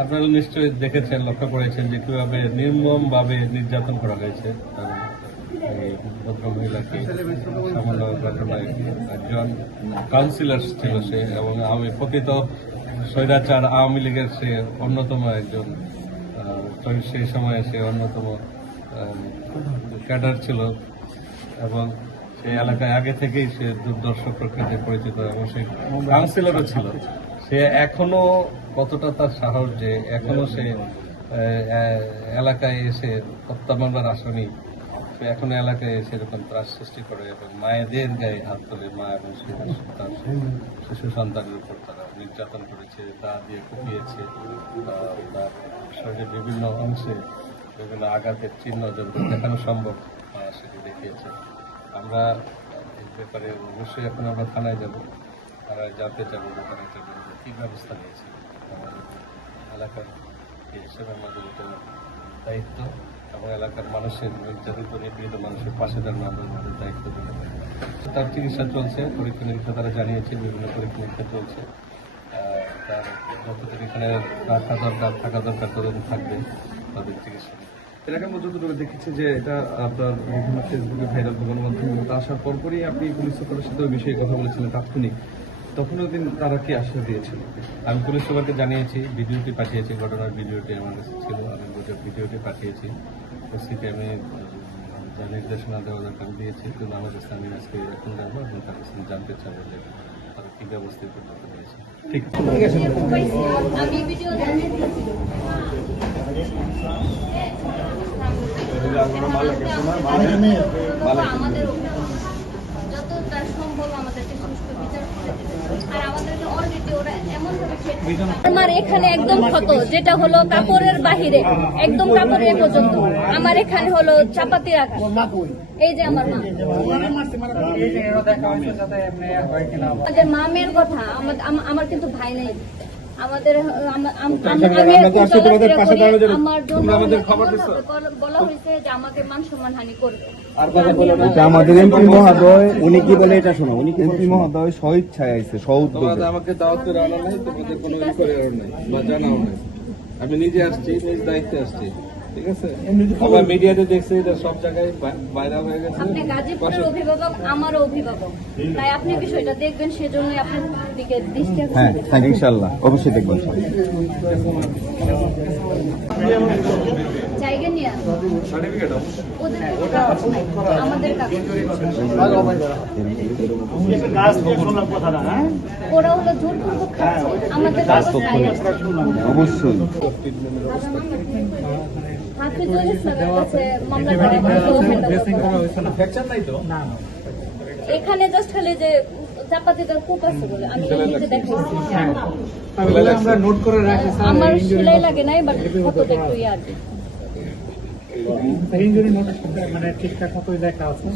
আপনারা নিশ্চয়ই দেখেছেন, লক্ষ্য করেছেন যে কিভাবে নির্মমভাবে নির্যাতন করা হয়েছে এই ভদ্রমহিলাকে। সামান্য ঘটনায় একজন কাউন্সিলর ছিল সে, এবং আমি প্রকৃত স্বৈরাচার আওয়ামী লীগের সে অন্যতম একজন, সেই সময়ে সে অন্যতম ক্যাডার ছিল, এবং সেই এলাকায় আগে থেকেই সে দুর্দর্শ প্রকৃতিতে পরিচিত, এবং সে কাউন্সিলরও ছিল। সে এখনো কতটা তার সাহস যে এখনো সে এলাকায় এসে হত্যা মামলার আসামি, সে এখনো এলাকায় এসে এরকম ত্রাস সৃষ্টি করে এবং মায়েদের গায়ে হাত তোলে। মা এবং তার শিশু সন্তানের উপর তারা নির্যাতন করেছে, তা দিয়ে কুপিয়েছে, তার শরীরের বিভিন্ন অংশে বিভিন্ন আঘাতের চিহ্ন যতটুকু দেখানো সম্ভব সেটি দেখিয়েছে। আমরা এই ব্যাপারে অবশ্যই এখন আমরা থানায় যাব, তারা জানতে চাবো দোকানে কী ব্যবস্থা নিয়েছে। আমাদের এলাকার হিসেবে আমাদের এটা দায়িত্ব, এবং এলাকার মানুষের নির্যাতিত নিপীড়িত মানুষের পাশে দাঁড়ানো আমাদের দায়িত্ব দিতে পারি। তার চিকিৎসা চলছে, পরীক্ষা নিরীক্ষা তারা জানিয়েছে, বিভিন্ন পরীক্ষা নিরীক্ষা চলছে। তার যতদিন এখানে থাকা দরকার ততদিন থাকবে তাদের চিকিৎসা। এর আগে আমরা যতটুকু দেখেছি যে এটা আপনার বিভিন্ন ফেসবুকে ভাইরাল গণমাধ্যমে আসার পরপরই আপনি পুলিশ সুপারের সাথে ওই বিষয়ে কথা বলেছিলেন তাৎক্ষণিক, তখন ওই দিন তারা কি আশ্বাস দিয়েছিল? আমি পুলিশ সুপারকে জানিয়েছি, ভিডিওটি পাঠিয়েছি, ঘটনার ভিডিওটি আমার কাছে ছিল, আমি ভিডিওটি পাঠিয়েছি। ওসিকে আমি যা নির্দেশনা দেওয়া দরকার দিয়েছি, কিন্তু আমার কাছে আমি আজকে এখন যাবো এবং তার কাছে জানতে চাবো যে তারা কী ব্যবস্থা করতে পেরেছে। ঠিক আমাদের যতটা সম্ভব আমাদেরকে সুষ্ঠু বিচার করে দিতে, আর আমাদেরকে অলরেডি ওরা এমন ভাবে আমার এখানে একদম ক্ষত, যেটা হলো কাপড়ের বাহিরে একদম কাপড়ের পর্যন্ত, আমার এখানে হলো চাপাতি রাখা। এই যে আমার মা, আমাদের মামের কথা, আমার কিন্তু ভাই নাই। আমাদের আমার জন্য বলা হয়েছে যে আমাকে মান সম্মান হানি করবে। আমাদের এমপি মহোদয় উনি কি বলে এটা শোনো, উনি এমপি মহোদয় স্বইচ্ছায় আইছে, সউদ্যোগে। আমাকে দাওয়াত করে আনা নাই, তোমাদের কোনো ই করে আনা নাই বা জানাও নাই। আমি নিজে আসছি, নিজ দায়িত্বে আসছি, ঠিক আছে? আবার মিডিয়াতে দেখছি এটা সব জায়গায় ভাইরাল হয়ে গেছে। আপনি গাজীপুরের অভিভাবক, আমারও অভিভাবক, তাই আপনি বিষয়টা দেখবেন, সেজন্যই আপনার দিকে দৃষ্টি রাখবেন। হ্যাঁ, ইনশাআল্লাহ অবশ্যই দেখবেন। জায়গা নিয়ে আমাদের কাছে ওরা হলো জোরপূর্বক খাচ্ছে আমাদের অবশ্যই। হাফিজুল ইসলামের কাছে মামলাটা এখানে জাস্ট খালি যে চাপাতিটার খুব আছে বলে আমি নিজে দেখাইছি। আমার সেলাই লাগে নাই, বাট কতটা একটু ইয়ে আর কি। মানে ঠিকঠাক মতোই দেখা আছে।